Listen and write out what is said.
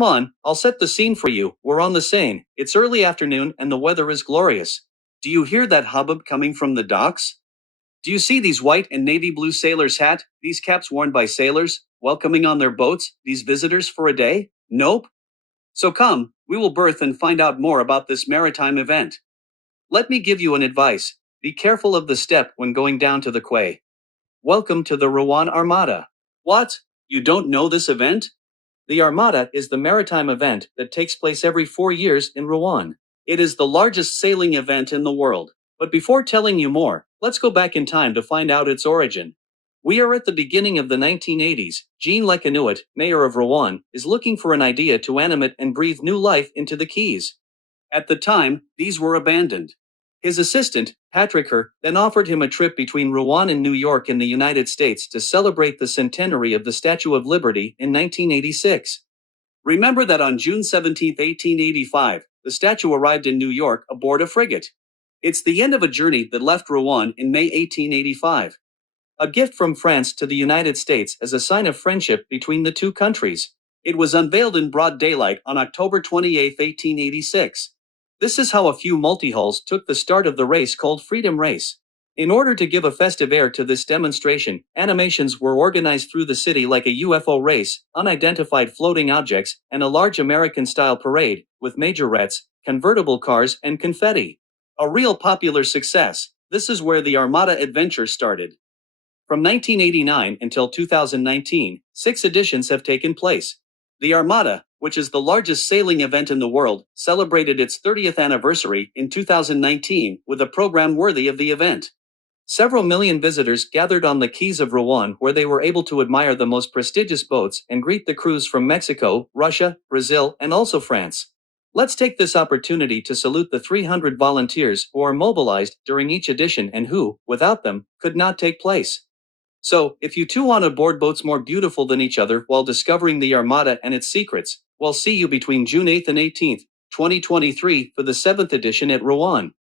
Come on, I'll set the scene for you. We're on the Seine. It's early afternoon and the weather is glorious. Do you hear that hubbub coming from the docks? Do you see these white and navy blue sailors' hat, these caps worn by sailors, welcoming on their boats, these visitors for a day? Nope. So come, we will berth and find out more about this maritime event. Let me give you an advice. Be careful of the step when going down to the quay. Welcome to the Rouen Armada. What? You don't know this event? The Armada is the maritime event that takes place every 4 years in Rouen. It is the largest sailing event in the world. But before telling you more, let's go back in time to find out its origin. We are at the beginning of the 1980s. Jean Lecanuet, mayor of Rouen, is looking for an idea to animate and breathe new life into the quays. At the time, these were abandoned. His assistant, Patrick Her, then offered him a trip between Rouen and New York in the United States to celebrate the centenary of the Statue of Liberty in 1986. Remember that on June 17, 1885, the statue arrived in New York aboard a frigate. It's the end of a journey that left Rouen in May 1885. A gift from France to the United States as a sign of friendship between the two countries. It was unveiled in broad daylight on October 28, 1886. This is how a few multi-hulls took the start of the race called Freedom Race. In order to give a festive air to this demonstration, animations were organized through the city like a UFO race, unidentified floating objects, and a large American-style parade, with majorettes, convertible cars, and confetti. A real popular success. This is where the Armada adventure started. From 1989 until 2019, 6 editions have taken place. The Armada, which is the largest sailing event in the world, celebrated its 30th anniversary in 2019 with a program worthy of the event. Several million visitors gathered on the quays of Rouen, where they were able to admire the most prestigious boats and greet the crews from Mexico, Russia, Brazil, and also France. Let's take this opportunity to salute the 300 volunteers who are mobilized during each edition and who, without them, could not take place. So, if you too want to board boats more beautiful than each other while discovering the Armada and its secrets, we'll see you between June 8th and 18th, 2023 for the 7th edition at Rouen.